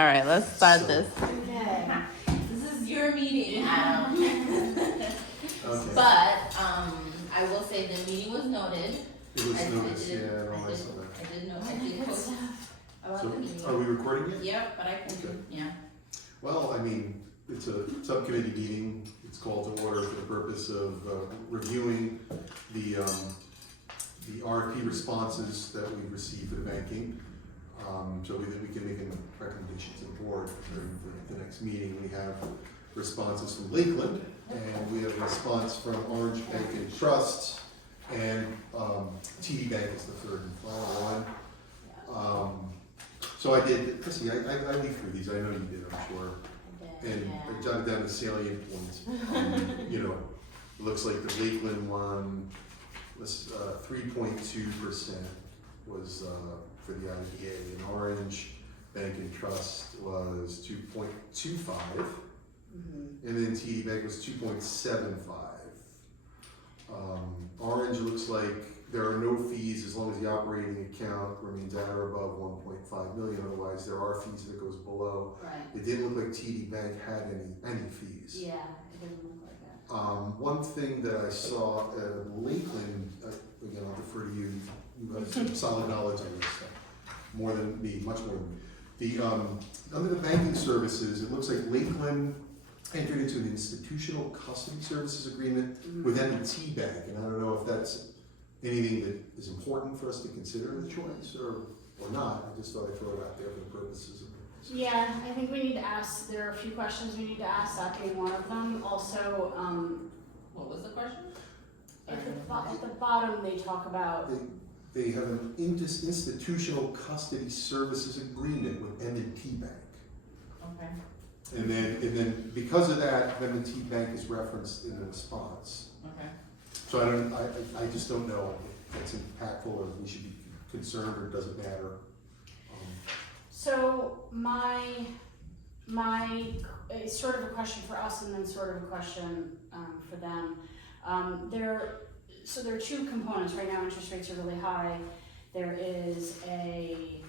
All right, let's start So- this. Okay, this is your meeting, Adam. Okay. But, I will say the meeting was noted. It was I noticed, did- yeah, no, I I did- saw that. I did know, I did post about the So, meeting. are we recording it? Yep, but I Okay. can, yeah. Well, I mean, it's a subcommittee meeting. It's called to order for the purpose of reviewing the RFP responses that we received for the banking. So that we can make a recommendation to the board during the next meeting. We have responses from Lakeland, and we have a response from Orange Bank and Trust, and TD Bank is the third and final one. So I did, Chrissy, I leafed through these, I know you did, I'm sure. And I jotted down the salient points. You know, it looks like the Lakeland one was 3.2% was for the IDA, and Orange Bank and Trust was 2.25, and then TD Bank was 2.75. Orange looks like there are no fees as long as the operating account remains at or above 1.5 million. Otherwise, there are fees that goes below. Right, It didn't look like TD Bank had any fees. yeah, it didn't look like that. One thing that I saw at Lakeland, again, I'll defer to you. You have some solid knowledge on this stuff, more than me, much more than me. Under the banking services, it looks like Lakeland entered into an institutional custody services agreement with M&T Bank, and I don't know if that's anything that is important for us to consider in the choice or not. I just thought I'd throw it out there for the purposes of. Yeah, I think we need to ask, there are a few questions we need to ask, that being one of them. Also, What was the question? at the bottom, they talk about, They have an institutional custody services agreement with M&T Bank. Okay. And then because of that, M&T Bank is referenced in the response. Okay. So I just don't know if that's impactful or we should be concerned or does it matter? so it's sort of a question for us and then sort of a question for them. There are two components. Right now, interest rates are really high. There is a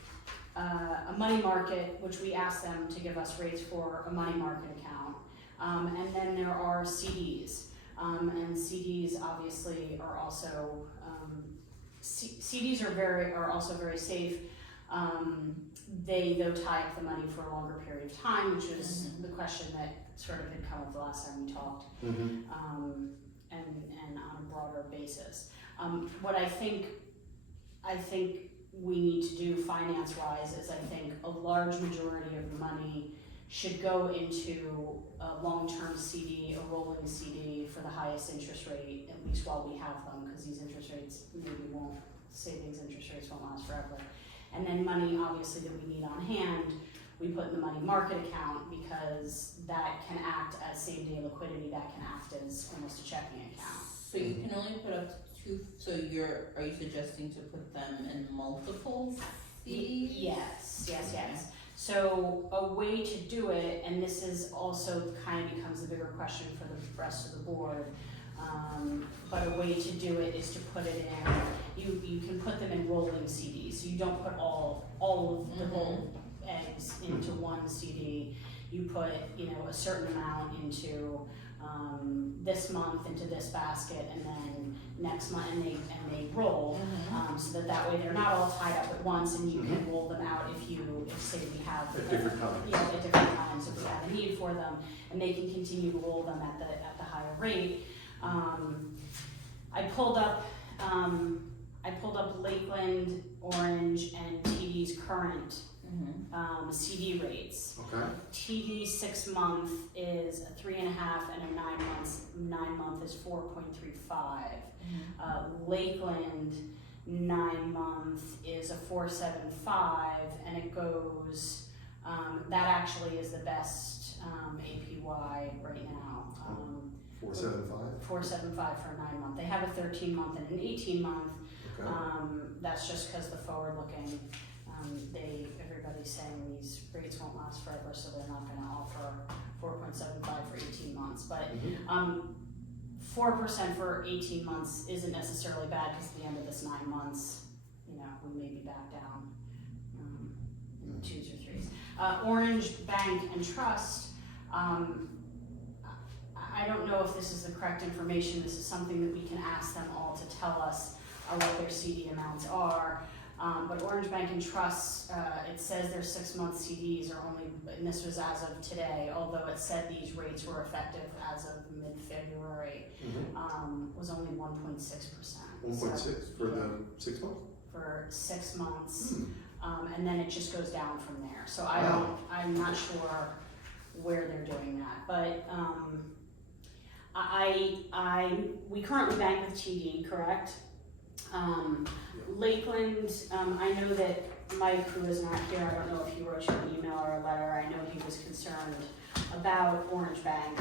money market, which we ask them to give us rates for a money market account. And then there are CDs. And CDs obviously are also, CDs are also very safe. They though tie up the money for a longer period of time, which was the question that sort of had come up the last time we talked. And on a broader basis. What I think we need to do finance-wise is I think a large majority of the money should go into a long-term CD, a rolling CD for the highest interest rate, at least while we have them, because these interest rates savings interest rates won't last forever. And then money, obviously, that we need on hand, we put in the money market account because that can act as same-day liquidity, that can act as almost a checking account. So you can only put up to two, so are you suggesting to put them in multiple CDs? Yes. So a way to do it, and this is also kind of becomes a bigger question for the rest of the board, but a way to do it is to put it in, you can put them in rolling CDs, so you don't put all of the whole eggs into one CD. You put, a certain amount into this month into this basket, and then next month, and they roll, so that way they're not all tied up at once, and you can roll them out if say we have At different times. at different times if we have a need for them, and they can continue to roll them at the higher rate. I pulled up Lakeland, Orange, and TD's current CD rates. Okay. TD 6 month is a 3.5, and a 9 month is 4.35. Lakeland 9 month is a 4.75, and it goes. That actually is the best APY right now. 475. 4.75 for a 9 month. They have a 13 month and an 18 month. Okay. That's just because the forward looking. Everybody's saying these rates won't last forever, so they're not going to offer 4.75 for 18 months. But 4% for 18 months isn't necessarily bad, because at the end of this 9 months, we may be back down in 2s or 3s. Orange Bank and Trust, I don't know if this is the correct information. This is something that we can ask them all to tell us what their CD amounts are. But Orange Bank and Trust, it says their 6-month CDs are only, and this was as of today, although it said these rates were effective as of mid-February, was only 1.6%. 1.6 for the 6 months? For 6 months, and then it just goes down from there. So I'm not sure where they're doing that, but we currently bank with TD, correct? Lakeland, I know that Mike, who is not here, I don't know if he wrote you an email or a letter, I know he was concerned about Orange Bank,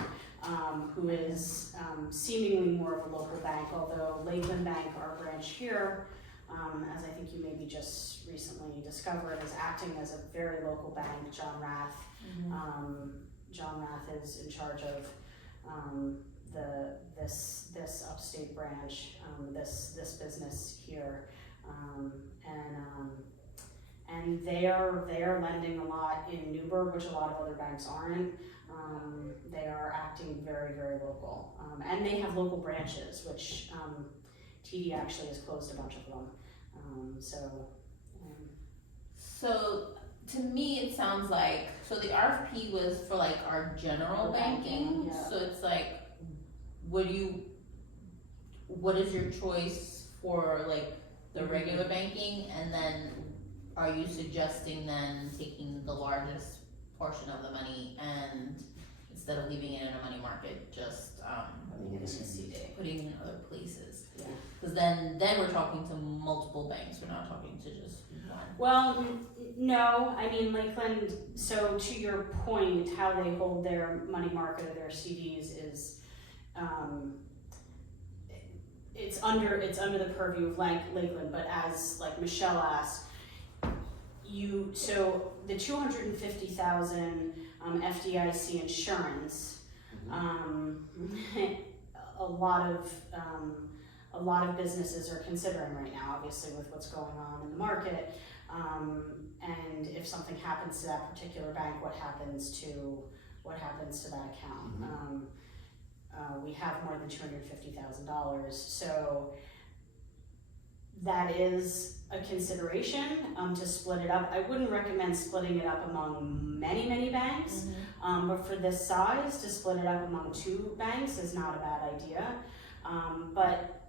who is seemingly more of a local bank, although Lakeland Bank, our branch here, as I think you maybe just recently discovered, is acting as a very local bank. John Rath is in charge of this upstate branch, this business here, and they are lending a lot in Newburgh, which a lot of other banks aren't. They are acting very, very local, and they have local branches, which TD actually has closed a bunch of them. So to me, it sounds like, so the RFP was for like our general banking, yeah. so it's like, what is your choice for like the regular banking, and then are you suggesting then taking the largest portion of the money and instead of leaving it in a money market, just putting it in other places? Yeah. Because then we're talking to multiple banks, we're not talking to just one. Well, no, I mean Lakeland, so to your point, how they hold their money market or their CDs is, it's under the purview of Lakeland, but as like Michelle asked, so the 250,000 FDIC insurance, a lot of businesses are considering right now, obviously with what's going on in the market, and if something happens to that particular bank, what happens to that account? We have more than $250,000, so that is a consideration to split it up. I wouldn't recommend splitting it up among many banks, but for this size, to split it up among 2 banks is not a bad idea. But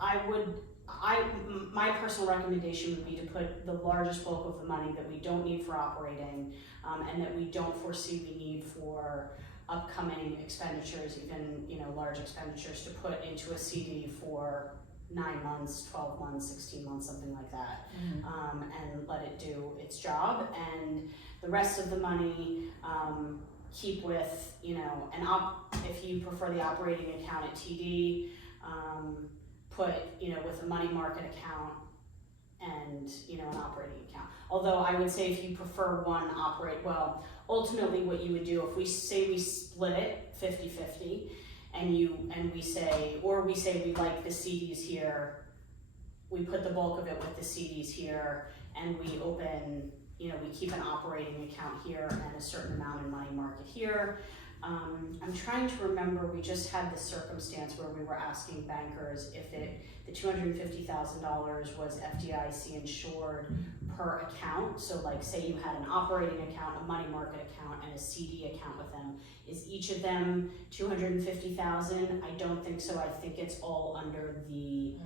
my personal recommendation would be to put the largest bulk of the money that we don't need for operating, and that we don't foresee we need for upcoming expenditures, even large expenditures, to put into a CD for 9 months, 12 months, 16 months, something like that, and let it do its job. And the rest of the money, keep with, if you prefer the operating account at TD, put, with a money market account and, an operating account. Although I would say if you prefer one ultimately what you would do, if we say we split it 50-50, and we say we like the CDs here, we put the bulk of it with the CDs here, and we open, we keep an operating account here and a certain amount in money market here. I'm trying to remember, we just had this circumstance where we were asking bankers if the $250,000 was FDIC insured per account. So like say you had an operating account, a money market account, and a CD account with them. Is each of them $250,000? I don't think so. I think it's all under the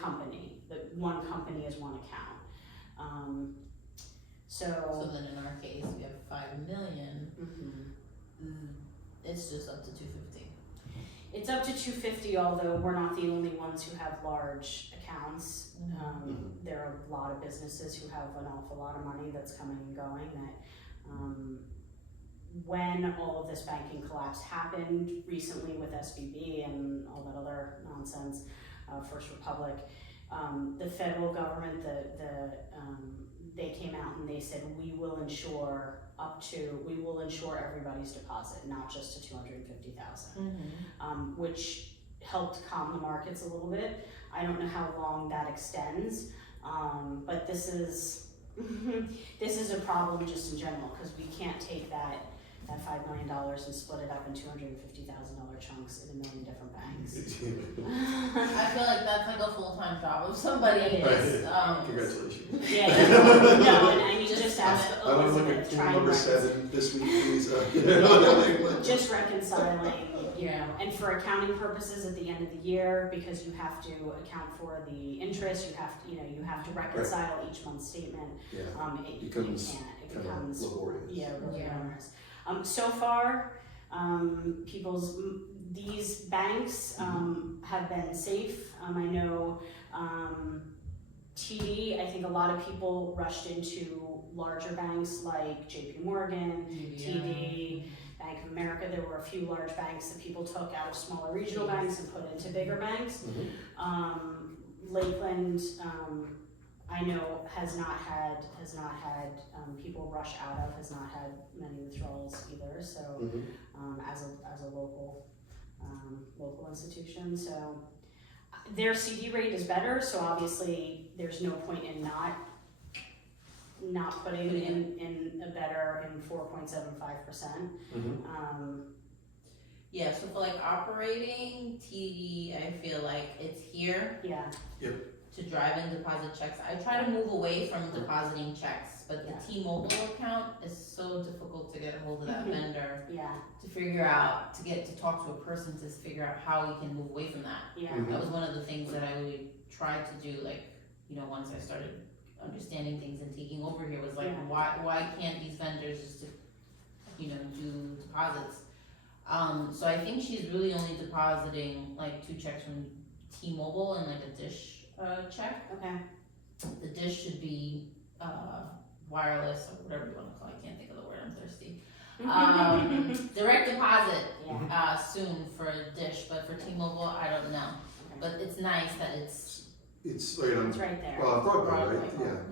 company. The one company is one account. So then in our case, we have 5 million. It's just up to 250. It's up to 250, although we're not the only ones who have large accounts. There are a lot of businesses who have an awful lot of money that's coming and going that when all of this banking collapse happened recently with SVB and all that other nonsense, First Republic, the federal government, they came out and they said, we will insure everybody's deposit, not just to 250,000, which helped calm the markets a little bit. I don't know how long that extends, but this is This is a problem just in general, because we can't take that $5 million and split it up in $250,000 chunks in a million different banks. I feel like that's like a full-time job of somebody is, Congratulations. Yeah, no, and I mean, Just just ask I want to look Elizabeth, at try tool and number 7 this week, please. just reconciling, you Yeah. know, and for accounting purposes at the end of the year, because you have to account for the interest, you have to, you have to reconcile each month's statement. Yeah, You becomes can't, it kind of becomes, laborious. yeah, really Yeah. onerous. So far, these banks, have been safe. I know, TD, I think a lot of people rushed into larger banks like JP Morgan, TD, Bank of America. There were a few large banks that people took out of smaller regional banks and put into bigger banks. Lakeland, I know has not had people rush out of, has not had many withdrawals either. So as a local institution, so their CD rate is better. So obviously there's no point in not putting in a better in 4.75%. Yeah, so for like operating TD, I feel like it's here Yeah. to drive in deposit checks. I try to move away from depositing checks, but the T-Mobile account is so difficult to get a hold of that vendor Yeah. to figure out, to talk to a person to figure out how we can move away from that. Yeah. That was one of the things that I really tried to do, like, once I started understanding things and taking over here was like, why can't these vendors just, do deposits? So I think she's really only depositing like 2 checks from T-Mobile and like a Dish check. Okay. The Dish should be wireless or whatever you want to call it. I can't think of the word. I'm thirsty. Direct deposit soon for Dish, but for T-Mobile, I don't know. Okay. But it's nice that it's right on It's right there. Broadway, right? Broadway. Yeah.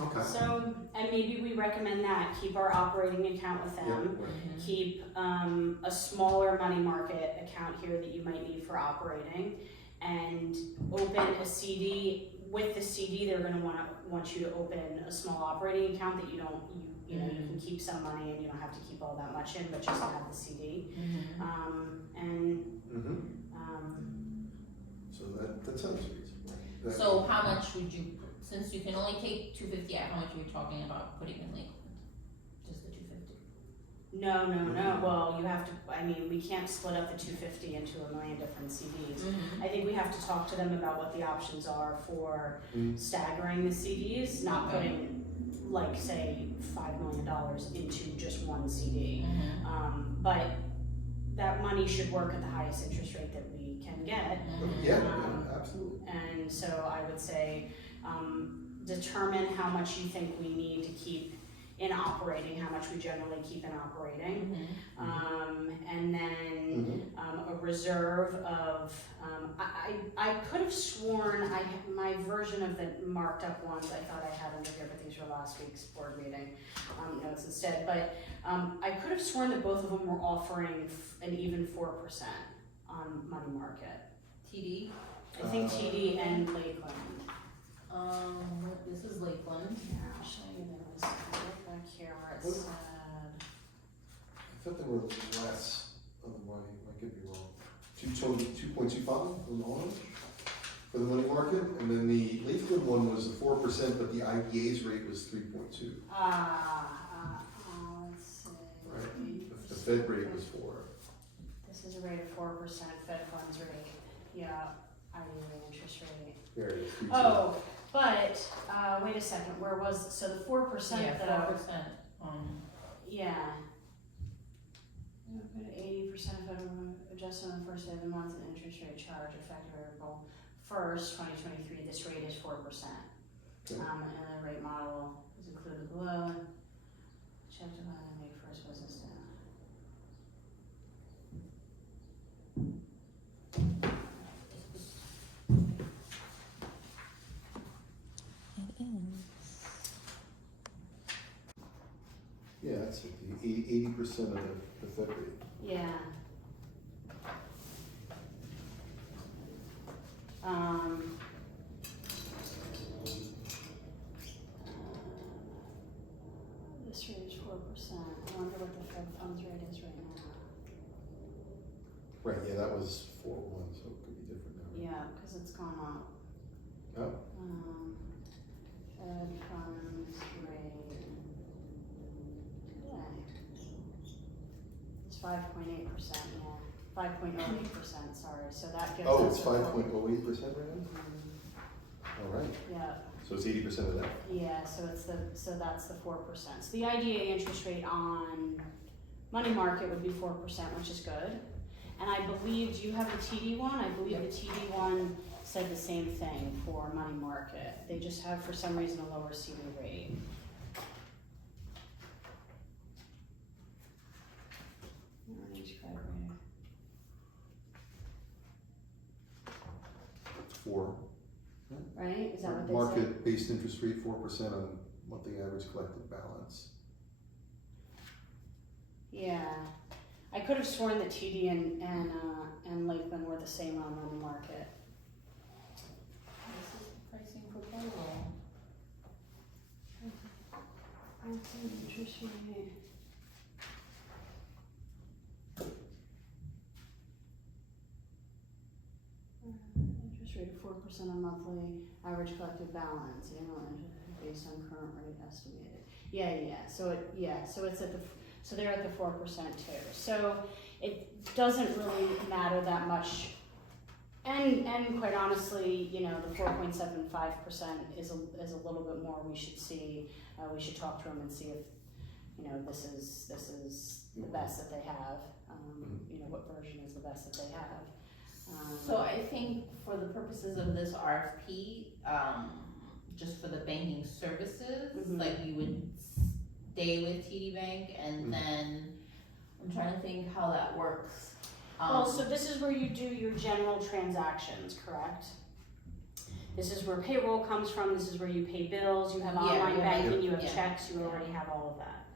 Okay. So, and maybe we recommend that, keep our operating account with them, keep a smaller money market account here that you might need for operating, and open a CD. With the CD, they're gonna want you to open a small operating account that you can keep some money and you don't have to keep all that much in, but just to have the CD. So that sounds reasonable. So how much would you, since you can only take 250 out, how much are we talking about putting in Lakeland? Just the 250? No. Well, you have to. I mean, we can't split up the 250 into a million different CDs. I think we have to talk to them about what the options are for staggering the CDs, not putting, like, say, $5 million into just one CD. But that money should work at the highest interest rate that we can get. Yeah, absolutely. And so I would say, determine how much you think we need to keep in operating, how much we generally keep in operating, and then a reserve of, I could have sworn my version of the marked up ones I thought I had under here, but these were last week's board meeting notes instead, but I could have sworn that both of them were offering an even 4% on money market. TD? I think TD and Lakeland. This is Lakeland. Yeah, I'll show you those. Look back here where it said. I thought they were less. Otherwise, I could be wrong. 2.25 on orange for the money market, and then the Lakeland one was 4%, but the IBA's rate was 3.2. Let's see. Right. The Fed rate was 4. This is a rate of 4% Fed funds rate. Yeah, IBA interest rate. There it is. 3.2. Oh, but wait a second. Where was so the 4% Yeah, though? 4% on. Yeah. 80% of federal adjustment on the first day of the month and interest rate charge effective April 1st, 2023. This rate is 4%. Okay. And the rate model is included below. Check to make first business day. Yeah, that's 80% of the Fed rate. Yeah. Fed funds rate is right now. Right, yeah, that was 4.1, so it could be different now. Yeah, because it's gone up. Oh, Fed funds rate. Yeah. It's 5.8%, yeah. 5.08%, sorry. So that gives us. oh, it's a 5.08% right now? All right, Yeah, so it's 80% of that. yeah, so that's the 4%. So the IDA interest rate on money market would be 4%, which is good. And I believe, do you have the TD one? I believe Yep. the TD one said the same thing for money market. They just have, for some reason, a lower CD rate. Earnings credit rating. 4. Right, is that what they said? Market-based interest rate, 4% on monthly average collected balance. Yeah, I could have sworn that TD and Lakeland were the same on money market. This is the pricing proposal. Interest rate. Interest rate of 4% on monthly average collected balance, annual interest based on current rate estimated. Yeah. So it's at the, so they're at the 4% too. So it doesn't really matter that much. And quite honestly, you know, the 4.75% is a little bit more. We should see. We should talk to them and see if, you know, this is the best that they have. You know, what version is the best that they have. So I think for the purposes of this RFP, just for the banking services, like we would stay with TD Bank, and then I'm trying to think how that works. Well, so this is where you do your general transactions, correct? This is where payroll comes from, this is where you pay bills, you have online banking, you have checks, you already have all of that.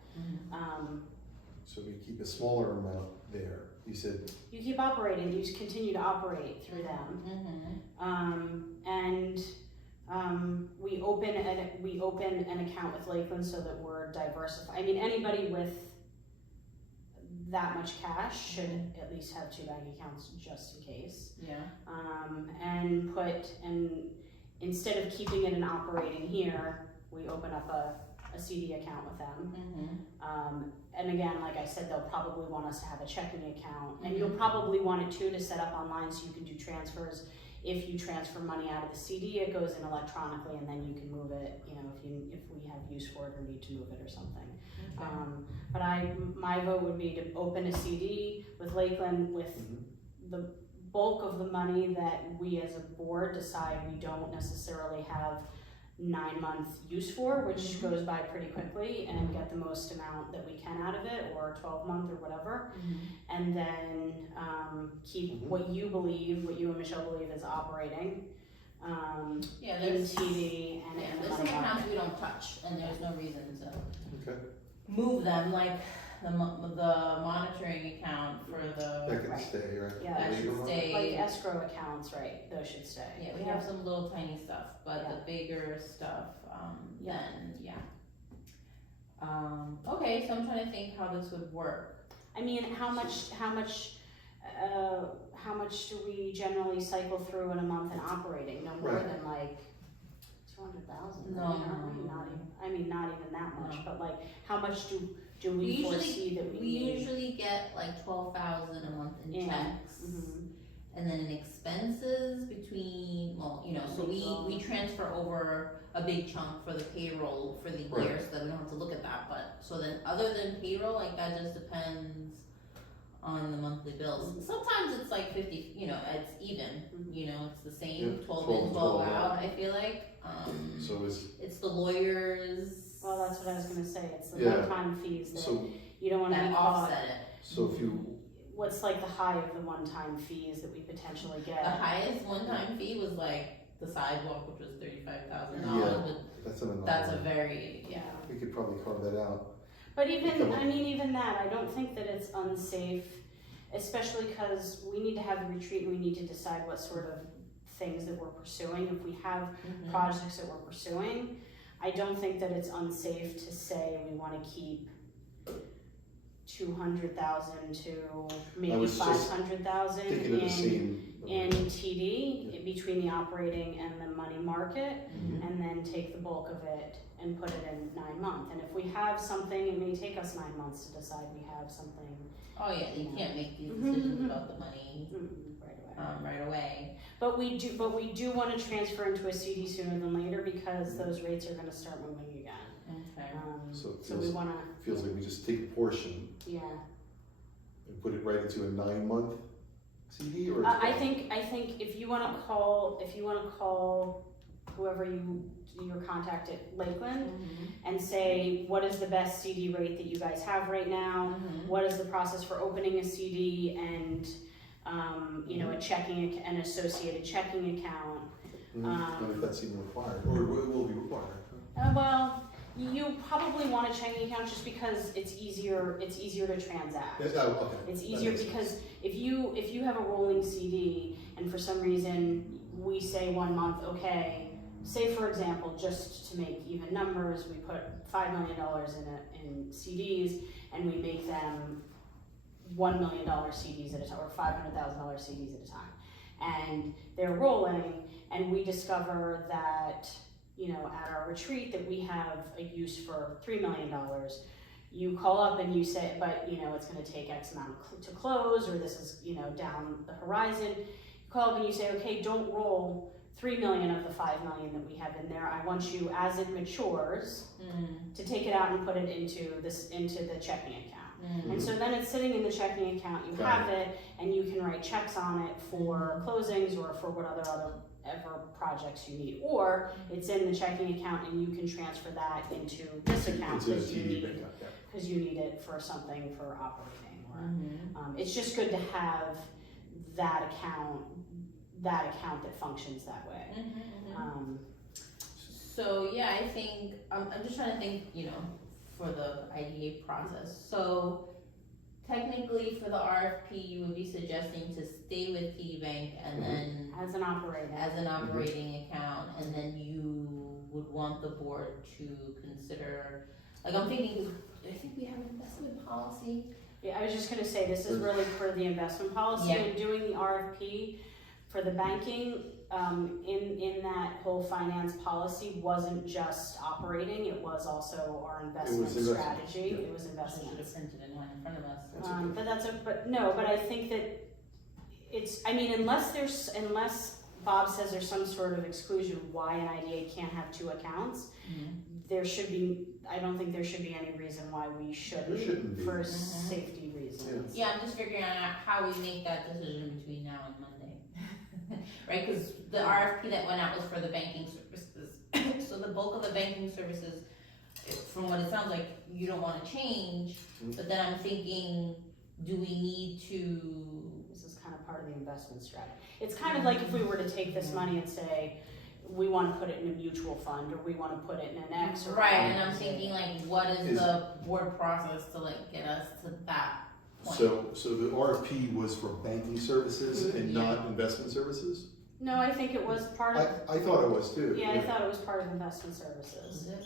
So we keep a smaller amount there, you said. You keep operating, you continue to operate through them. We open an account with Lakeland so that we're diversified. I mean, anybody with that much cash should at least have 2 bank accounts just in case. And instead of keeping it and operating here, we open up a CD account with them. And again, like I said, they'll probably want us to have a checking account, and you'll probably want it too to set up online so you can do transfers. If you transfer money out of the CD, it goes in electronically, and then you can move it, you know, if we have use for it or need to move it or something. But my vote would be to open a CD with Lakeland with the bulk of the money that we as a board decide we don't necessarily have 9-month use for, which goes by pretty quickly, and get the most amount that we can out of it, or 12-month or whatever, and then keep what you and Michelle believe is operating in TD and in the there's money some accounts market. we don't touch, and there's no reason to Okay. move them, like the monitoring account for the. That can Right. stay, right? Yeah, That should stay. Like escrow accounts, right, those should stay. Yeah, we have some little tiny stuff, but the bigger stuff, Yeah. then, okay, so I'm trying to think how this would work. I mean, how much do we generally cycle through in a month in operating? No more than like 200,000. No. Not even that much. No. But like, how much do we foresee that we We need? usually get like 12,000 a month in checks. Mhm. And then in expenses between, well, you know, so we transfer over a big chunk for the payroll for the year, so that we don't have to look at that, but, so then other than payroll, like that just depends on the monthly bills. Sometimes it's like 50, you know, it's even, you know, it's the same, 12 in, 12 out, I feel like. So It's the lawyers. Well, that's what I was gonna say. It's the Yeah. one-time fees that so you don't want to that be caught. offset it. so if you What's like the high of the one-time fees that we potentially The get? highest one-time fee was like the sidewalk, which was $35,000, but that's an anomaly. that's a very, We could probably carve that out. But even that, I don't think that it's unsafe, especially because we need to have a retreat and we need to decide what sort of things that we're pursuing. If we have projects that we're pursuing, I don't think that it's unsafe to say we want to keep 200,000 to I maybe was just 500,000 Thinking of the same. in TD between the operating and the money market, and then take the bulk of it and put it in 9 months. And if we have something, it may take us 9 months to decide we have something Oh yeah, you can't make these decisions about the money right away. right away. But we do want to transfer into a CD sooner than later because those rates are going to start moving again. Okay. So it So we feels, want to, feels like we just take a portion yeah. and put it right into a 9-month CD, or? I think if you want to call whoever your contact at Lakeland and say, what is the best CD rate that you guys have right now? What is the process for opening a CD and a checking, an associated checking account? I don't know if that's even required, or it will be required. Well, you probably want a checking account just because it's easier to transact. Okay. It's easier because if you have a rolling CD and for some reason we say 1 month, okay, say for example, just to make even numbers, we put $5 million in CDs and we make them $1 million CDs at a time or $500,000 CDs at a time, and they're rolling, and we discover that at our retreat that we have a use for $3 million. You call up and you say, but it's going to take X amount to close, or this is down the horizon. You call up and you say, okay, don't roll 3 million of the 5 million that we have in there. I want you, as it matures, to take it out and put it into the checking account. And so then it's sitting in the checking account. You have it, and you can write checks on it for closings or for what other projects you need, or it's in the checking account and you can transfer that into this account because you need it for something for operating. Or it's just good to have that account that functions that way. So yeah, I think I'm just trying to think, for the IDA process. So technically, for the RFP, you would be suggesting to stay with TD Bank and then As an operating account, and then you would want the board to consider. Like I'm thinking, I think we have an investment policy. Yeah, I was just gonna say, this is really for the investment policy and doing the RFP for the banking, in that whole finance policy wasn't just operating, it was also our investment strategy. It was investment. Should have printed it in front of us. But I think that unless Bob says there's some sort of exclusion why an IDA can't have 2 accounts, I don't think there should be any reason why we shouldn't be. for safety reasons. Yeah, I'm just figuring out how we make that decision between now and Monday. Right, because the RFP that went out was for the banking services. So the bulk of the banking services, from what it sounds like, you don't want to change. But then I'm thinking, do we need to? This is kind of part of the investment strategy. It's kind of like if we were to take this money and say, we want to put it in a mutual fund, or we want to put it in an X. Or right, and I'm thinking what is the board process to get us to that point? So the RFP was for banking services and not investment services? No, I think it was part of. I thought it was too. Yeah, I thought it was part of investment services. Is it?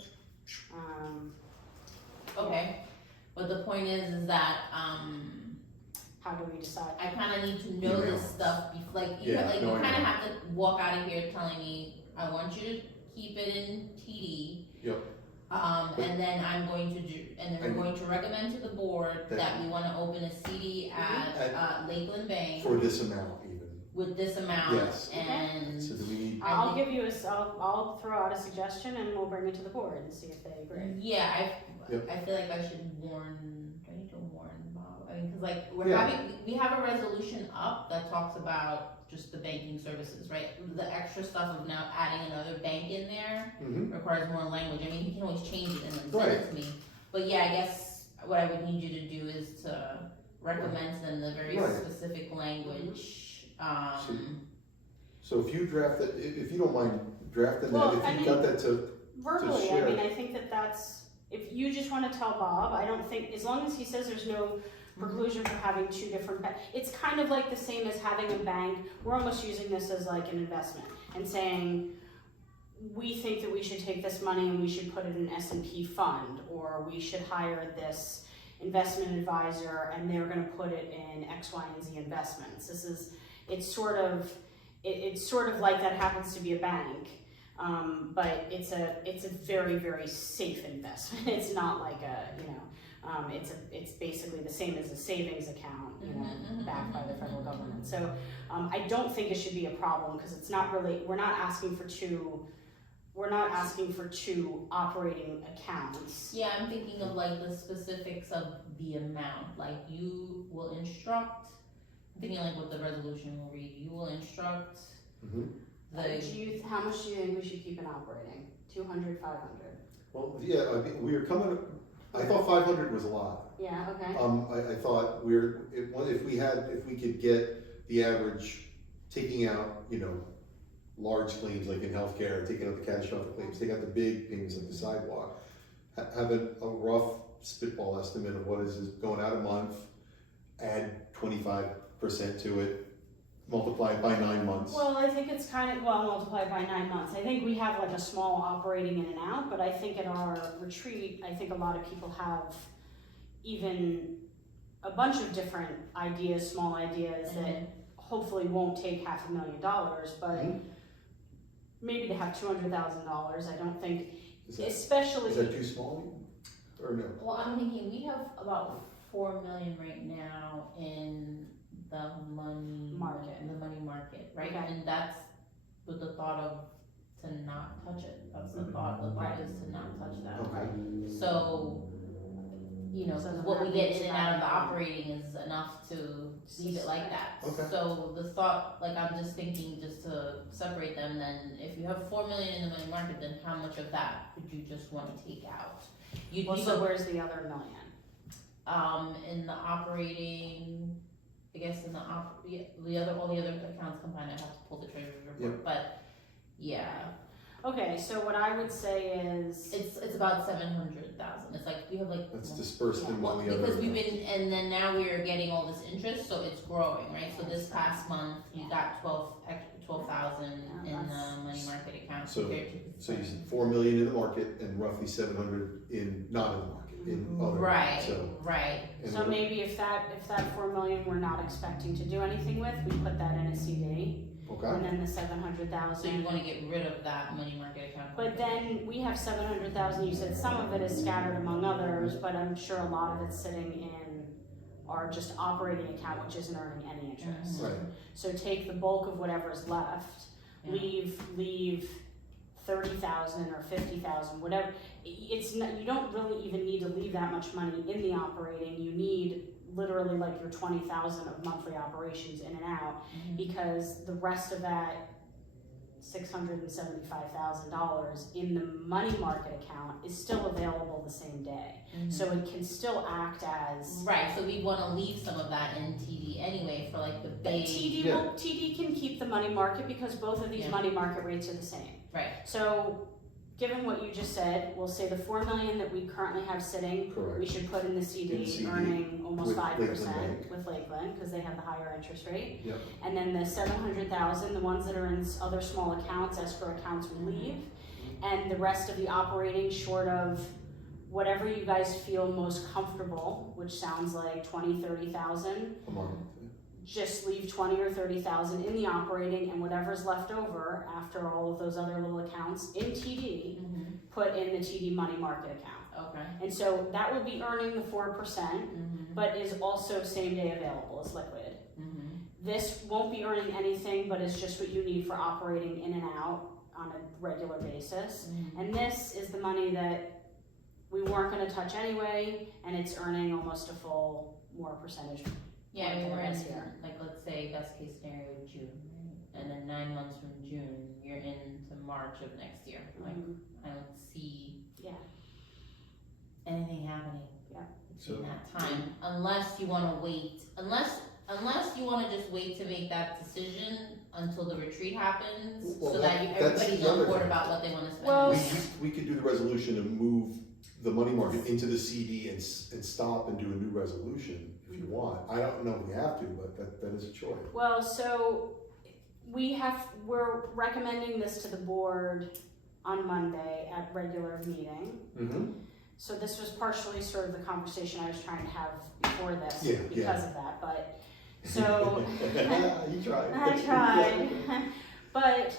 Okay, but the point is that how do we decide? I kind of need to know this stuff. You kind of have to walk out of here telling me, I want you to keep it in TD. Yep. And then I'm going to do, and then we're going to recommend to the board that we want to open a CD at Lakeland Bank for this amount, even with this amount. Yes. And so do we need? I'll throw out a suggestion and we'll bring it to the board and see if they agree. Yeah, I feel like I should warn. Do I need to warn Bob? I mean, because we have a resolution up that talks about just the banking services, right? The extra stuff of now adding another bank in there requires more language. I mean, you can always change it and then send it to me. But yeah, I guess what I would need you to do is to recommend to them the very specific language. So if you draft it, if you don't mind drafting that, if you got that to verbally, share. I mean, I think that's, if you just want to tell Bob, I don't think, as long as he says there's no preclusion for having 2 different banks. It's kind of like the same as having a bank. We're almost using this as like an investment and saying, we think that we should take this money and we should put it in an S&P fund, or we should hire this investment advisor and they're gonna put it in X, Y, and Z investments. It's sort of like that happens to be a bank, but it's a very, very safe investment. It's not like it's basically the same as a savings account, backed by the federal government. So I don't think it should be a problem because it's not really, we're not asking for two operating accounts. Yeah, I'm thinking of like the specifics of the amount, like you will instruct, I'm thinking like what the resolution will read, you will instruct How much do you think we should keep in operating? 200, 500? Well, yeah, I mean, I thought 500 was a lot. Yeah, okay. I thought if we could get the average, taking out, large claims like in healthcare, taking out the catastrophic claims, taking out the big payments like the sidewalk, having a rough spitball estimate of what is going out a month, add 25% to it, multiply it by 9 months. Well, I think it's multiplied by 9 months. I think we have like a small operating in and out, but I think at our retreat, I think a lot of people have even a bunch of different ideas, small ideas that hopefully won't take $500,000, but maybe to have $200,000. I don't think, especially. Is that too small, or no? Well, I'm thinking we have about 4 million right now in the money market, right? Okay. And that's with the thought of to not touch it. That's the thought. The thought is to not touch that. Okay. So, So what we that get means in and out of the operating is enough to leave it like that. Okay. So the thought, like I'm just thinking, just to separate them, then if you have 4 million in the money market, then how much of that would you just want to take out? So where's the other million? In the operating, I guess in all the other accounts combined, I have to pull the treasurer's report, but yeah. Okay, so what I would say is It's about 700,000. It's like we have like That's dispersed in well, one of the because other. we've been, and then now we are getting all this interest, so it's growing, right? So this past month we got 12,000 in the money market account So- compared to. So you said 4 million in the market and roughly 700 not in the market, in other. Right, So, right. and so maybe if that 4 million we're not expecting to do anything with, we put that in a CD, okay. and then the So you 700,000. wanna get rid of that money market account. But then we have 700,000. You said some of it is scattered among others, but I'm sure a lot of it's sitting in our just operating account, which isn't earning any interest. Right. So take the bulk of whatever's left, Yeah. leave 30,000 or 50,000, whatever. It's not, you don't really even need to leave that much money in the operating. You need literally like your 20,000 of monthly operations in and out, because the rest of that $675,000 in the money market account is still available the same day. So it can still act as Right, so we wanna leave some of that in TD anyway for like the big. TD can keep the money market because both of these Yeah. money market rates are the same. Right. So, given what you just said, we'll say the 4 million that we currently have sitting, Correct. we should put in the CD, In the CD, earning almost with 5% Lakeland with Lakeland, because they have the higher interest rate. Yep. And then the 700,000, the ones that are in other small accounts, escrow accounts, we leave. And the rest of the operating, short of whatever you guys feel most comfortable, which sounds like 20, 30,000, A month. just leave 20 or 30,000 in the operating, and whatever's left over after all of those other little accounts in TD, put in the TD money market account. Okay. And so that would be earning the 4%, but is also same day available as liquid. This won't be earning anything, but is just what you need for operating in and out on a regular basis. And this is the money that we weren't gonna touch anyway, and it's earning almost a full more percentage. Yeah, I mean, we're in, This year. like, let's say best case scenario June, right? And then 9 months from June, you're into March of next year. Like, I don't see anything happening between that time, unless you wanna wait, unless you wanna just wait to make that decision until the retreat happens, Well, so that that's everybody's the on other board thing. about what they wanna spend. Well, We could do the resolution and move the money market into the CD and stop and do a new resolution if you want. I don't know if we have to, but that is a choice. Well, so we're recommending this to the board on Monday at regular meeting. So this was partially sort of the conversation I was trying to have before this Yeah, because yeah. of that, but, so. You tried. I tried, but,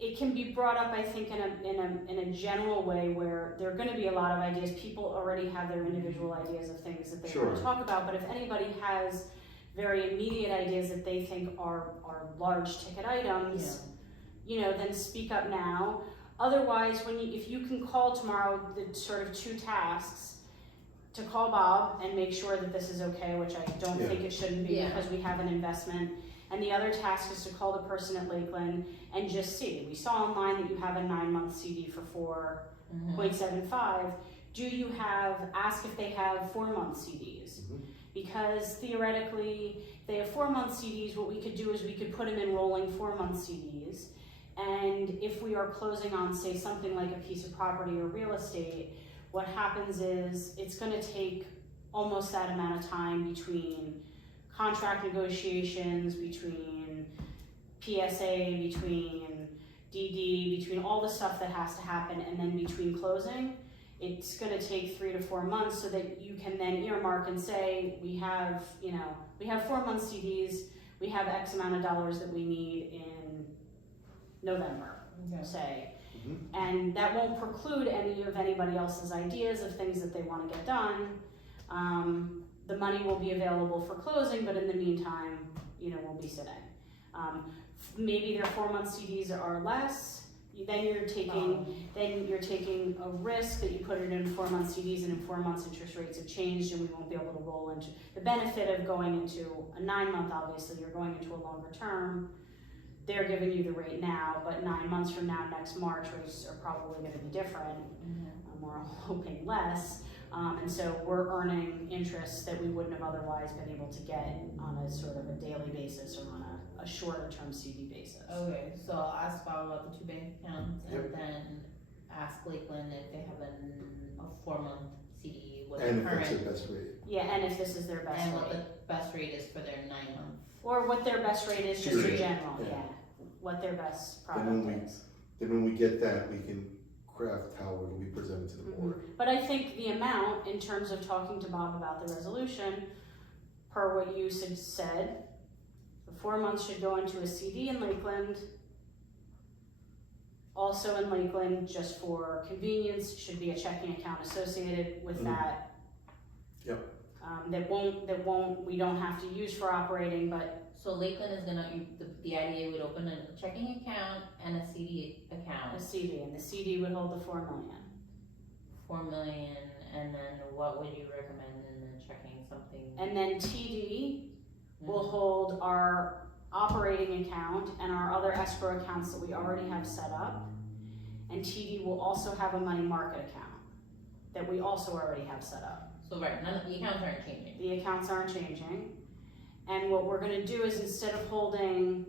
it can be brought up, I think, in a general way where there are gonna be a lot of ideas. People already have their individual ideas of things that they wanna Sure. talk about, but if anybody has very immediate ideas that they think are large ticket items, you know, then speak up now. Otherwise, if you can call tomorrow, the sort of two tasks, to call Bob and make sure that this is okay, which I don't Yeah. think it shouldn't be Yeah. because we have an investment. And the other task is to call the person at Lakeland and just see. We saw online that you have a 9-month CD for 4.75. Do you ask if they have 4-month CDs? Mhm. Because theoretically, if they have 4-month CDs, what we could do is we could put them in rolling 4-month CDs. And if we are closing on, say, something like a piece of property or real estate, what happens is it's gonna take almost that amount of time between contract negotiations, between PSA, between DD, between all the stuff that has to happen, and then between closing. It's gonna take 3 to 4 months so that you can then earmark and say, we have 4-month CDs, we have X amount of dollars that we need in November, say. Mhm. And that won't preclude any of anybody else's ideas of things that they wanna get done. The money will be available for closing, but in the meantime, you know, we'll be sitting. Maybe their 4-month CDs are less, then you're taking a risk that you put it in 4-month CDs, and in 4 months interest rates have changed and we won't be able to roll into the benefit of going into a 9-month. Obviously you're going into a longer term. They're giving you the rate now, but 9 months from now, next March, rates are probably gonna be different. We're hoping less. And so we're earning interest that we wouldn't have otherwise been able to get on a sort of a daily basis or on a shorter term CD basis. Okay, so I'll ask Bob about the 2 bank accounts Yep. and then ask Lakeland if they have a 4-month CD, what And the if that's current, their best rate. Yeah, and if this is their best and what rate. the best rate is for their 9-month. Or what their best rate is just Sure. in general, Yeah. yeah. What their best Then product when is. Then when we get that, we can craft how it will be presented to the board. But I think the amount, in terms of talking to Bob about the resolution, per what you said, the 4 months should go into a CD in Lakeland. Also in Lakeland, just for convenience, should be a checking account associated with Mhm. that. Yep. We don't have to use for operating, but So Lakeland is the IDA would open a checking account and a CD a account, CD, and the CD would hold the 4 million. 4 million, and then what would you recommend in the checking, something? And then TD will hold our operating account and our other escrow accounts that we already have set up. And TD will also have a money market account that we also already have set up. So right, none of the accounts aren't changing. The accounts aren't changing. And what we're gonna do is instead of holding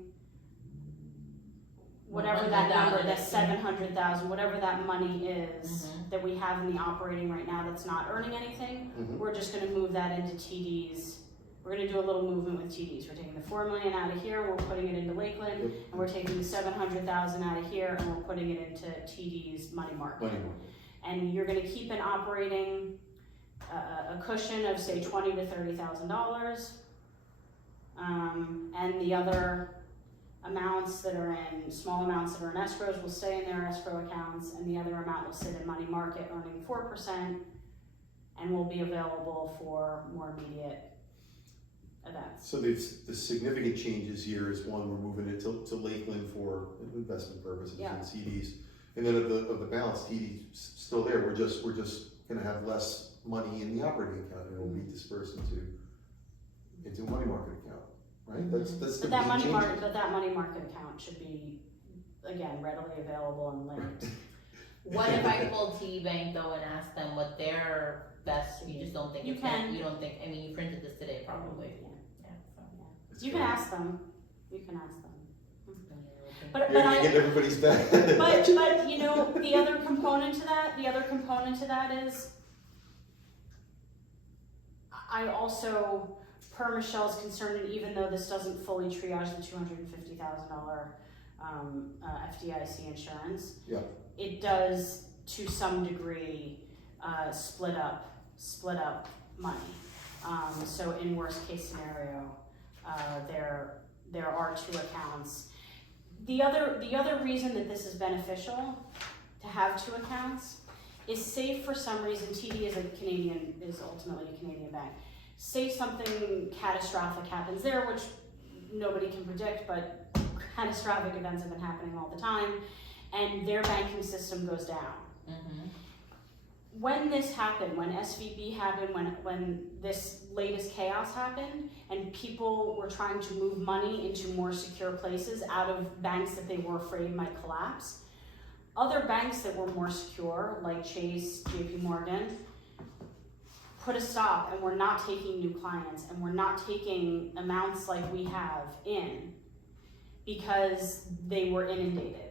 whatever that number, that 700,000, whatever that money is that we have in the operating right now that's not earning anything, Mhm. we're just gonna move that into TDs. We're gonna do a little movement with TDs. We're taking the 4 million out of here, we're putting it into Lakeland, Yep. and we're taking the 700,000 out of here, and we're putting it into TD's money market. Money market. And you're gonna keep an operating, a cushion of say $20,000 to $30,000. And the other amounts that are small amounts that are in escrows will stay in their escrow accounts, and the other amount will sit in money market earning 4% and will be available for more immediate events. So the significant changes here is one, we're moving it to Lakeland for investment purposes Yeah. and CDs. And then of the balance, TD's still there, we're just gonna have less money in the operating account, and it will be dispersed into a money market account, right? That's the But that main money changes. market account should be, again, readily available and linked. What if I called TD Bank though and asked them what their best, you just don't think You it's can. that, you don't think, I mean, you printed this today probably. Yeah. Yeah, so. It's You can fine. ask them, But You're I, gonna get everybody's back. but you know, the other component to that is, I also, per Michelle's concern, and even though this doesn't fully triage the $250,000 FDIC insurance, Yeah. it does to some degree split up money. So in worst case scenario, there are two accounts. The other reason that this is beneficial to have two accounts is, say for some reason TD is ultimately a Canadian bank. Say something catastrophic happens there, which nobody can predict, but catastrophic events have been happening all the time, and their banking system goes down. Mm-hmm. When this happened, when SVB happened, when this latest chaos happened, and people were trying to move money into more secure places out of banks that they were afraid might collapse, other banks that were more secure, like Chase, JP Morgan, put a stop, and we're not taking new clients, and we're not taking amounts like we have in, because they were inundated,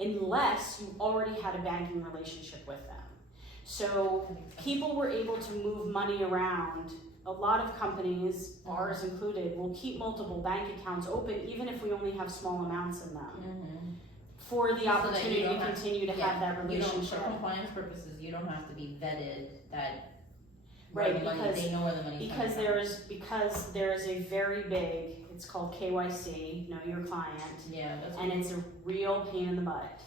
unless you already had a banking relationship with them. So people were able to move money around. A lot of companies, ours included, will keep multiple bank accounts open even if we only have small amounts in them, for the opportunity to continue to have that relationship. For compliance purposes, you don't have to be vetted that Right, the money, because they know where the money's coming from. because there is a very big, it's called KYC, know your client, Yeah, that's what and it's a real pain in the butt.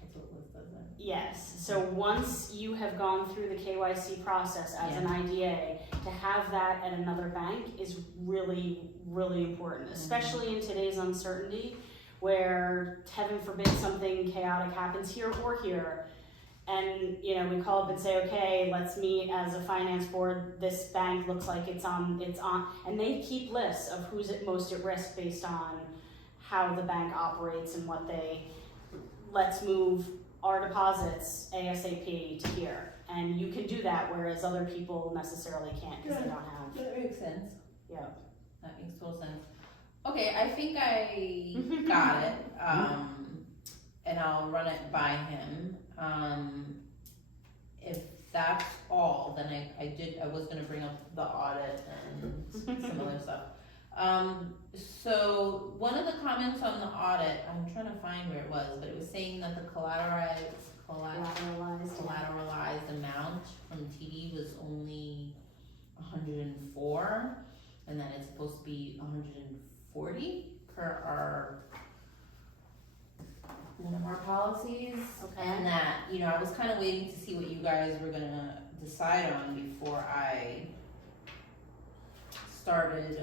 that's what Liz does then. Yes, so once you have gone through the KYC process as an IDA, to have that at another bank is really, really important, especially in today's uncertainty, where heaven forbid something chaotic happens here or here, and we call up and say, okay, let's meet as a finance board, this bank looks like it's on, and they keep lists of who's most at risk based on how the bank operates and let's move our deposits ASAP to here. And you can do that, whereas other people necessarily can't because they don't have. That makes sense. Yeah. That makes total sense. Okay, I think I got it. And I'll run it by him. If that's all, then I was gonna bring up the audit and some other stuff. So one of the comments on the audit, I'm trying to find where it was, but it was saying that the collateralized amount from TD was only 104, and that it's supposed to be 140 per one of our policies. Okay. And that, I was kind of waiting to see what you guys were gonna decide on before I started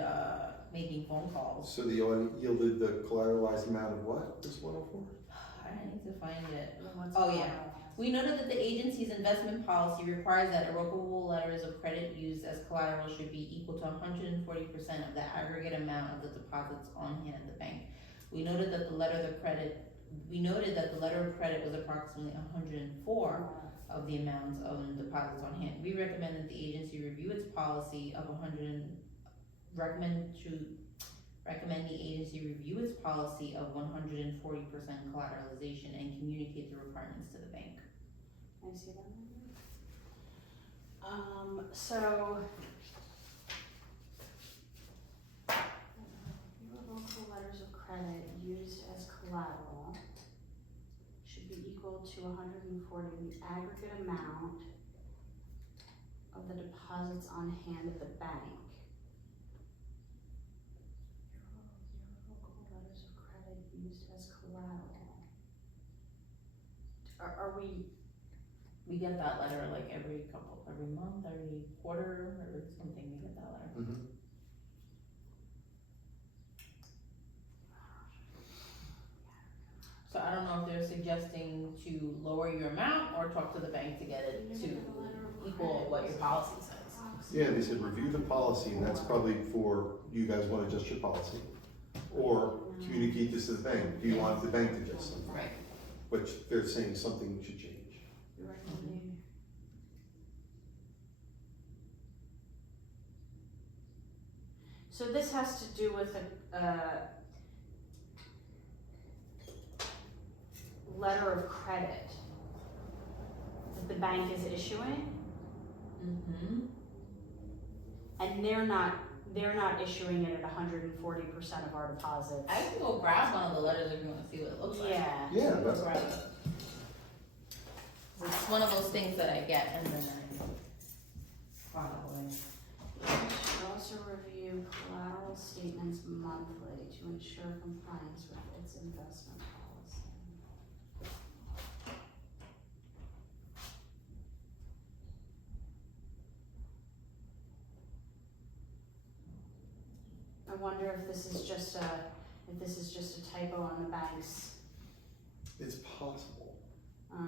making phone calls. So the audit yielded the collateralized amount of what, this 104? I need to find it. What's Oh, yeah. We noted that the agency's investment policy requires that irrevocable letters of credit used as collateral should be equal to 140% of the aggregate amount of the deposits on hand at the bank. We noted that the letter of credit was approximately 104 of the amount of deposits on hand. We recommend that the agency review its policy of recommend the agency review its policy of 140% collateralization and communicate the requirements to the bank. I see that. So irrevocable letters of credit used as collateral should be equal to 140 of the aggregate amount of the deposits on hand at the bank. Irrevocable letters of credit used as collateral. Are we? We get that letter like every month, every quarter, or something, we get that letter. Mm-hmm. So I don't know if they're suggesting to lower your amount or talk to the bank to get it to equal what your policy says. Yeah, they said review the policy, and that's probably for, you guys want to adjust your policy? Or communicate this to the bank, do you want the bank to adjust something? Right. Which they're saying something should change. So this has to do with a letter of credit that the bank is issuing, and they're not issuing it at 140% of our deposits. I can go grab one of the letters if you want to see what it looks like. Yeah, that's Grab it. It's one of those things that I get and then Probably. Should also review collateral statements monthly to ensure compliance with its investment policy. I wonder if this is just a typo on the bank's, It's possible.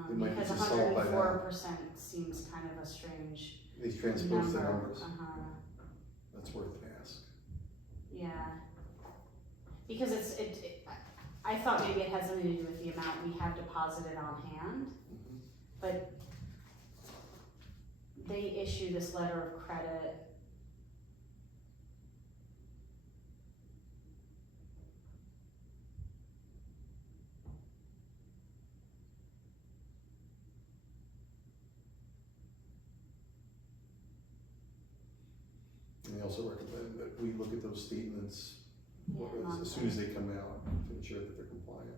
It might be because just solved by now. 104% seems kind of a strange They transpose the number. numbers. That's worth an ask. Yeah. Because I thought maybe it had something to do with the amount we have deposited on hand, Mhm. but they issue this letter of credit. And they also recommend that we look at those statements Yeah, as soon as they come out to ensure that they're compliant.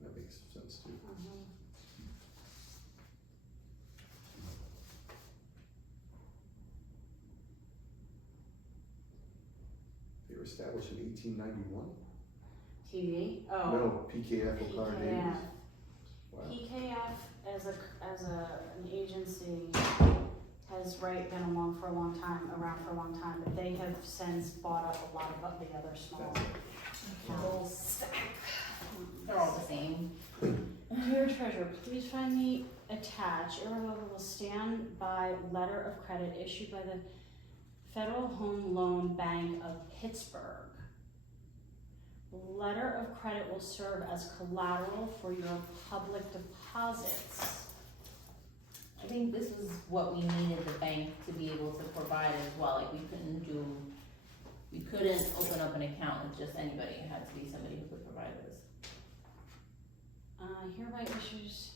That makes sense too. They were established in 1891? TV, oh, No, PKF O'Connor Davies. PKF. Wow. PKF as an agency has been around for a long time, but they have since bought up a lot of the other small accounts. They're all the same. Dear Treasurer, please find me attached irrevocable standby letter of credit issued by the Federal Home Loan Bank of Pittsburgh. Letter of credit will serve as collateral for your public deposits. I think this is what we needed the bank to be able to provide as well, like we couldn't open up an account with just anybody, it had to be somebody who could provide this. Hereby issues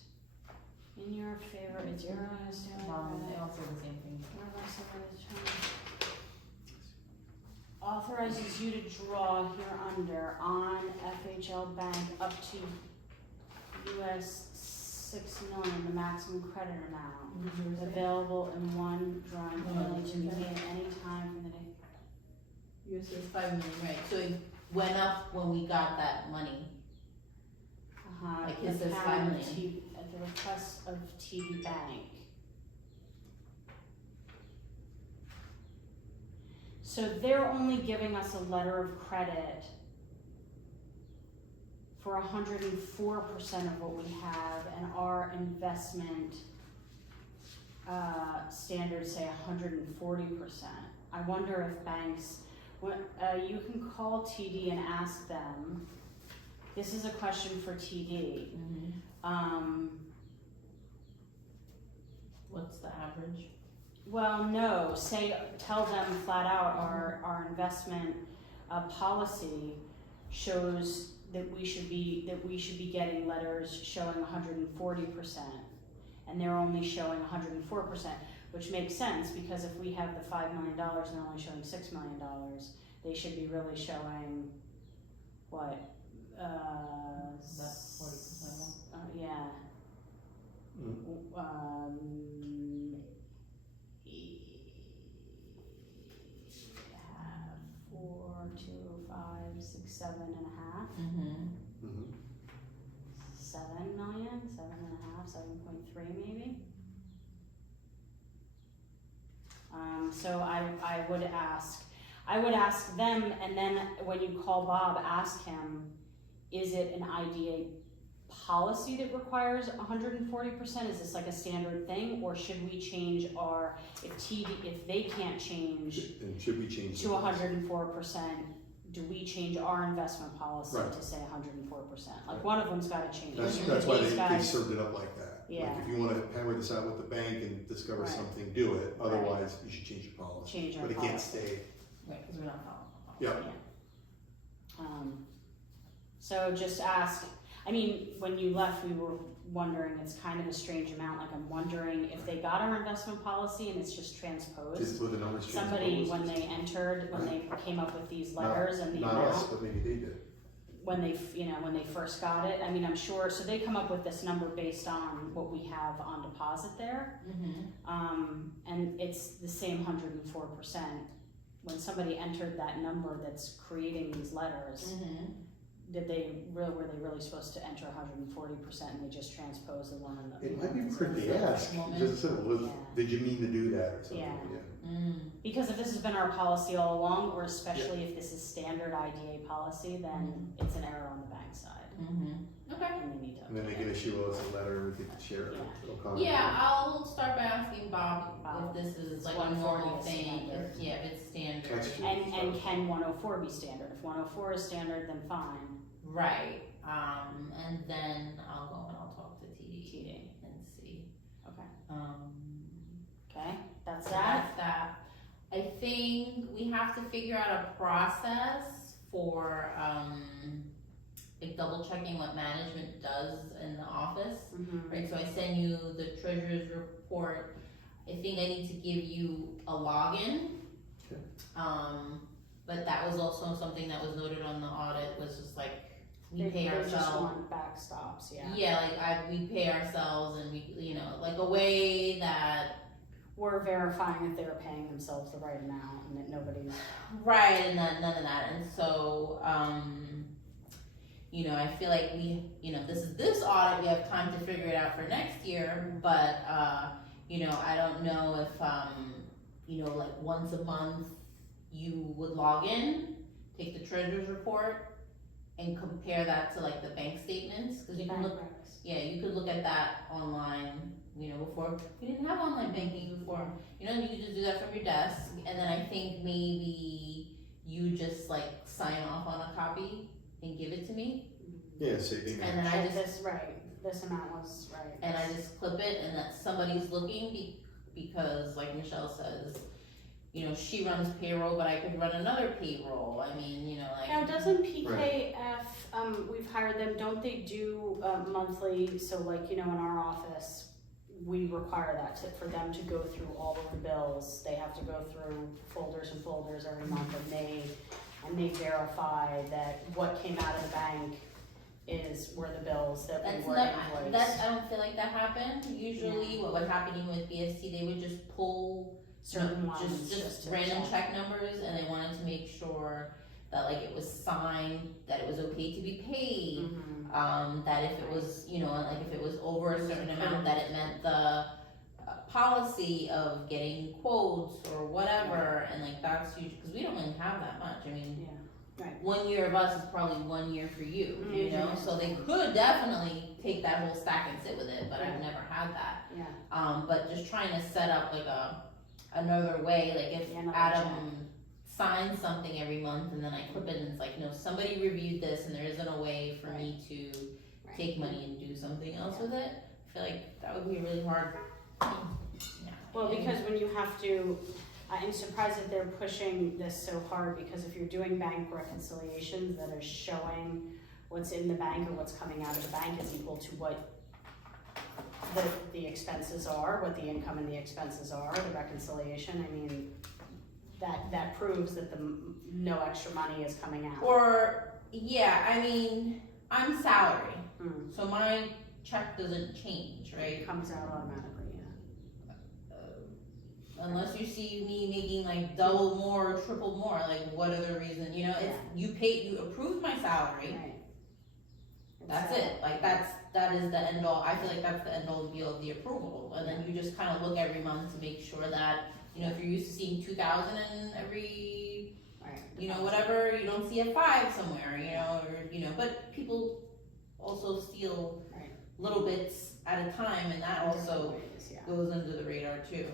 in your favor, it's your They all say the same thing. authorizes you to draw hereunder on FHL Bank up to US $6 million, the maximum credit amount, available in one drawing only to be paid at any time from the day. Yours is 5 million, right, so it went up when we got that money. Like his says 5 million. At the request of TD Bank. So they're only giving us a letter of credit for 104% of what we have, and our investment standards say 140%. I wonder if banks, you can call TD and ask them. This is a question for TD. What's the average? Well, no, tell them flat out, our investment policy shows that we should be getting letters showing 140%, and they're only showing 104%, which makes sense, because if we have the $5 million and they're only showing $6 million, they should be really showing, what, That's 40%. yeah. Half, 4, 2, 5, 6, 7.5. Mm-hmm. 7 million, 7.5, 7.3 maybe. So I would ask them, and then when you call Bob, ask him, is it an IDA policy that requires 140%? Is this like a standard thing, or should we change if they can't change And should we change to the 104%, do we change our investment policy Right. to say 104%? Like Right. one of them's gotta change. That's why These they guys- served it up like that. Yeah. Like if you wanna hammer this out with the bank and discover Right. something, do it, Right. otherwise you should change your policy. Change our But it can't policy. stay, Right, because we're not following. yeah, So just ask, I mean, when you left, we were wondering, it's kind of a strange amount, like I'm wondering if they got our investment policy and it's just transposed. just with the numbers Somebody, transposed. when they came up with these Not- letters and the Not us, amount, but maybe they did. when they, when they first got it. I mean, I'm sure, so they come up with this number based on what we have on deposit there. And it's the same 104%. When somebody entered that number that's creating these letters, were they really supposed to enter 140% and they just transposed the one in the? It might be pretty to ask, just did you mean to do that or something? Yeah. Because if this has been our policy all along, or especially if this is standard IDA policy, then it's an error on the bank side. Okay. And they need to. And then they can issue us a letter, we can share it with O'Connor. Yeah, I'll start by asking Bob Bob, if this is like a 140 normal is thing, standard. if it's standard. That's true. And can 104 be standard? If 104 is standard, then fine. Right, and then I'll go and I'll talk to TD and see. Okay. Okay, that's So that. that's that. I think we have to figure out a process for, like double checking what management does in the office. Right, so I send you the treasurer's report. I think I need to give you a login. Okay. But that was also something that was noted on the audit, was just like, we They pay just ourselves. want backstops, yeah. Yeah, like we pay ourselves and we, like a way that, We're verifying that they're paying themselves the right amount and that nobody's. right, and that, none of that, and so, I feel like this audit, we have time to figure it out for next year, but, I don't know if, like once a month, you would log in, take the treasurer's report, and compare that to like the bank statements, cause you can look, you could look at that online, before, we didn't have online banking before, you could just do that from your desk, and then I think maybe you just like sign off on a copy and give it to me, Yeah, saving. and then I just, This amount was right. and I just clip it, and that somebody's looking, because like Michelle says, she runs payroll, but I could run another payroll, I mean, like. Now, doesn't PKF, we've hired them, don't they do monthly, so like, in our office, we require that for them to go through all of the bills, they have to go through folders and folders every month, and they verify that what came out of the bank were the bills that we were invoiced. I don't feel like that happened, usually what would happen with BST, they would just pull Certain ones, just to random check numbers, and they wanted to make sure that like it was signed, that it was okay to be paid, that if it was, like if it was over a certain amount, that it meant the policy of getting quotes or whatever, and like that's huge, because we don't really have that much, I mean, 1 year of us is probably 1 year for you, so they could definitely take that whole stack and sit with it, but I've never had that. But just trying to set up like another way, like if Adam signs something every month and then I clip it and it's like, no, somebody reviewed this and there isn't a way for me to take money and do something else with it, I feel like that would be really hard. Well, because when you have to, I'm surprised that they're pushing this so hard, because if you're doing bank reconciliations that are showing what's in the bank or what's coming out of the bank is equal to what the expenses are, what the income and the expenses are, the reconciliation, I mean, that proves that no extra money is coming out. Or, I mean, I'm salary, so my check doesn't change, right? It comes out automatically, Unless you see me making like double more, triple more, like what other reason, you approved my salary. Right. That's it, like that is the end all, I feel like that's the end all be all of the approval, and then you just kind of look every month to make sure that, if you're used to seeing 2,000 in every, whatever, you don't see a 5 somewhere, but people also steal little bits at a time, and that also goes under the radar too.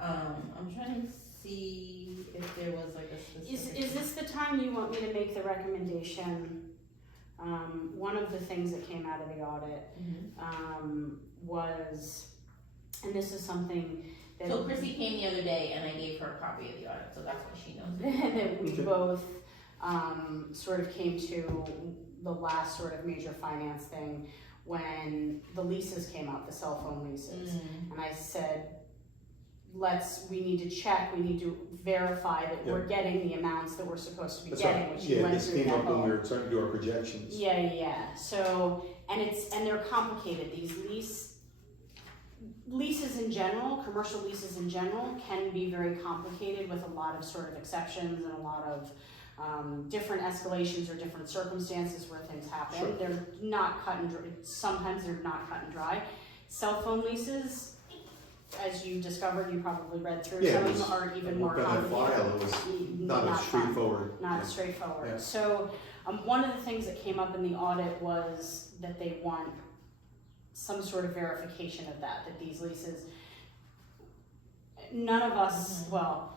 I'm trying to see if there was like a specific. Is this the time you want me to make the recommendation? One of the things that came out of the audit was, and this is something that. So Chrissy came the other day and I gave her a copy of the audit, so that's why she knows. That we both sort of came to the last sort of major finance thing when the leases came out, the cell phone leases. And I said, we need to check, we need to verify that we're getting the amounts that we're supposed to be That's getting, right. which you Yeah, went this through came that up when we whole. were trying to do our projections. Yeah, so, and they're complicated, these leases in general, commercial leases in general can be very complicated with a lot of sort of exceptions and a lot of different escalations or different circumstances where things happen. Sure. They're not cut and dry, sometimes they're not cut and dry. Cell phone leases, as you discovered, you probably read through, Yeah, some it of was- them are even more Work on that complicated. file, it was not as fun. straightforward. Not Yeah. straightforward. Yeah. So, one of the things that came up in the audit was that they want some sort of verification of that these leases, none of us, well,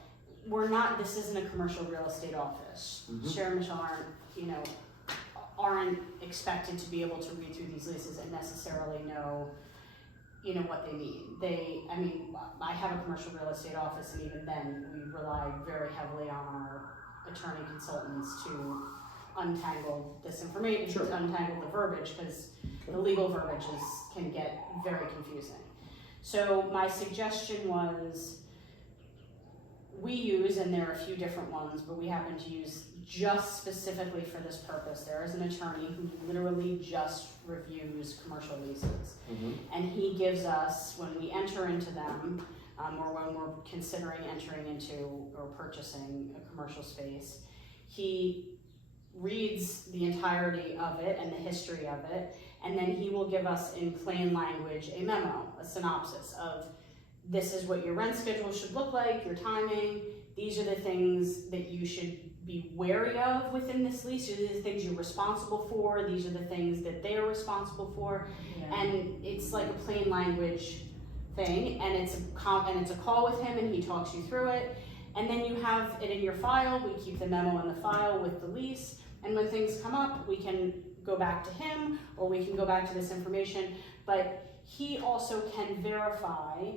this isn't a commercial real estate office. Mhm. Sharon and Michelle aren't expected to be able to read through these leases and necessarily know, what they mean. I have a commercial real estate office, and even then, we rely very heavily on our attorney consultants to untangle this information, Sure. untangle the verbiage, because Okay. the legal verbiage can get very confusing. So my suggestion was, we use, and there are a few different ones, but we happen to use just specifically for this purpose. There is an attorney who literally just reviews commercial leases. Mhm. And he gives us, when we enter into them, or when we're considering entering into or purchasing a commercial space, he reads the entirety of it and the history of it, and then he will give us in plain language a memo, a synopsis of, this is what your rent schedule should look like, your timing, these are the things that you should be wary of within this lease, these are the things you're responsible for, these are the things that they're responsible for, and it's like a plain language thing, and it's a call with him, and he talks you through it, and then you have it in your file. We keep the memo in the file with the lease, and when things come up, we can go back to him, or we can go back to this information, but he also can verify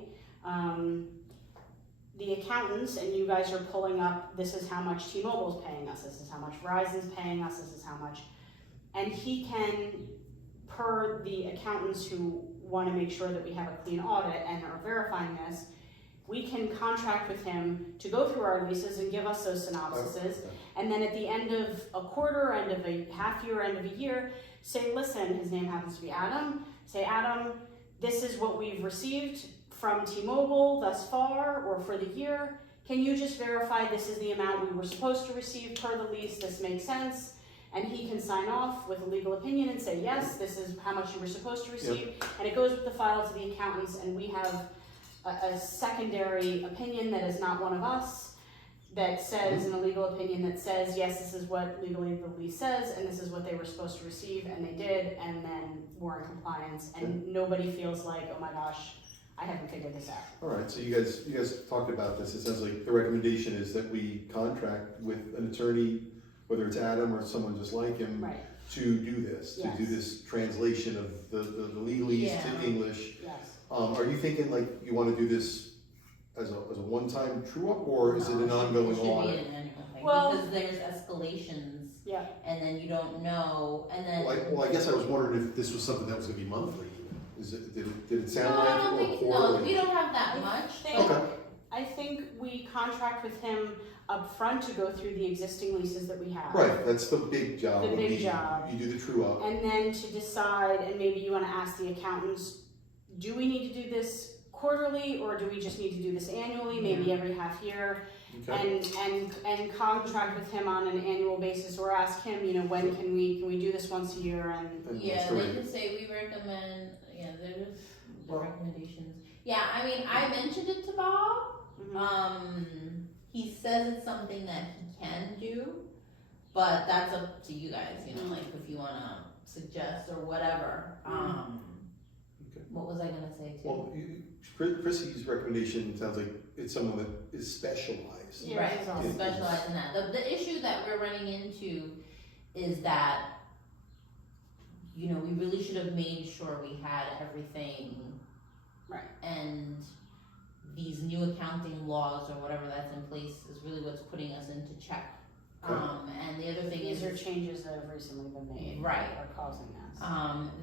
the accountants, and you guys are pulling up, this is how much T-Mobile's paying us, this is how much Verizon's paying us, this is how much, and he can, per the accountants who want to make sure that we have a clean audit and are verifying this, we can contract with him to go through our leases and give us those synopsises, and then at the end of a quarter, end of a half year, end of a year, say, listen, his name happens to be Adam, say, Adam, this is what we've received from T-Mobile thus far, or for the year. Can you just verify this is the amount we were supposed to receive per the lease, this makes sense? And he can sign off with a legal opinion and say, yes, this is how much you were supposed to receive, and it goes with the file to the accountants, and we have a secondary opinion that is not one of us, that says, an illegal opinion that says, yes, this is what legally the lease says, and this is what they were supposed to receive, and they did, and then we're in compliance, and nobody feels like, oh my gosh, I haven't figured this out. All right, so you guys talked about this. It sounds like the recommendation is that we contract with an attorney, whether it's Adam or someone just like him, Right, to do this, to do Yes. this translation of the legalese Yeah. to English. yes. Are you thinking like you want to do this as a one-time true-up, or is it an ongoing It should audit? be an annual thing, Well- because there's escalations, Yeah. and then you don't know, and then. Well, I guess I was wondering if this was something that was gonna be monthly. Did it sound No, I like don't or think, quarterly? no, we don't have that much, think- but Okay. I think we contract with him up front to go through the existing leases that we have. Right, that's the big job. The would big be job. You do the true-up. And then to decide, and maybe you wanna ask the accountants, do we need to do this quarterly, or do we just need to do this annually, maybe every half year? Okay. And contract with him on an annual basis, or ask him, when can we do this once a year, and, And yeah, what's the they rate? can say we recommend, there's the Well- recommendations. Yeah, I mean, I mentioned it to Bob, he says it's something that he can do, but that's up to you guys, like if you wanna suggest or whatever, Okay. what was I gonna say too? Well, Chrissy's recommendation sounds like it's someone that is specialized. Yeah, Right, he's to awesome. specialize in that. The issue that we're running into is that, we really should have made sure we had everything. Right. And these new accounting laws or whatever that's in place is really what's putting us into check. Okay. And the other thing is, these are changes that have recently been made. Right. That are causing this.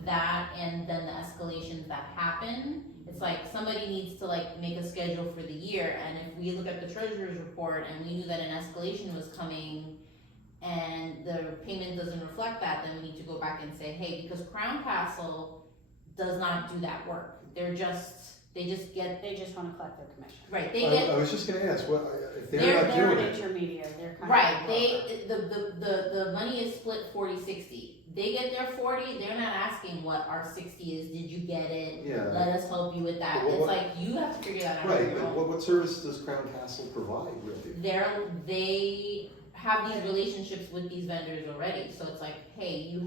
that and then the escalations that happen It's like somebody needs to like make a schedule for the year, and if we look at the treasurer's report and we knew that an escalation was coming and the payment doesn't reflect that, then we need to go back and say, hey, because Crown Castle does not do that work. They just get, They just wanna collect their commission. right, they get, I was just gonna ask, what, if they're They're- not They're doing an it, intermediary, they're kind of. right, the money is split 40-60. They get their 40, they're not asking what our 60 is, did you get it? yeah. Let us help you with that. But It's what- like, you have to figure that out on Right, your but own. what service does Crown Castle provide, really? They have these relationships with these vendors already, so it's like, hey,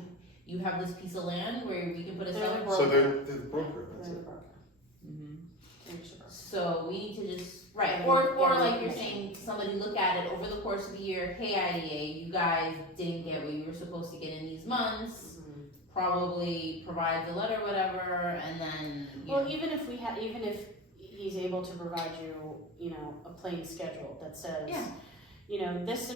you have this piece of land where we can put a They're seller. the So broker. they're the broker, that's They're the it. broker. Mhm. They're just a broker. So we need to just, right, Yeah, or yeah, like yeah. you're saying, somebody look at it over the course of the year, hey IDA, you guys didn't get what you were supposed to get in these months, Mhm. probably provide the letter, whatever, and then, you Well, know. even if he's able to provide you, you know, a plain schedule that says, Yeah. you know, this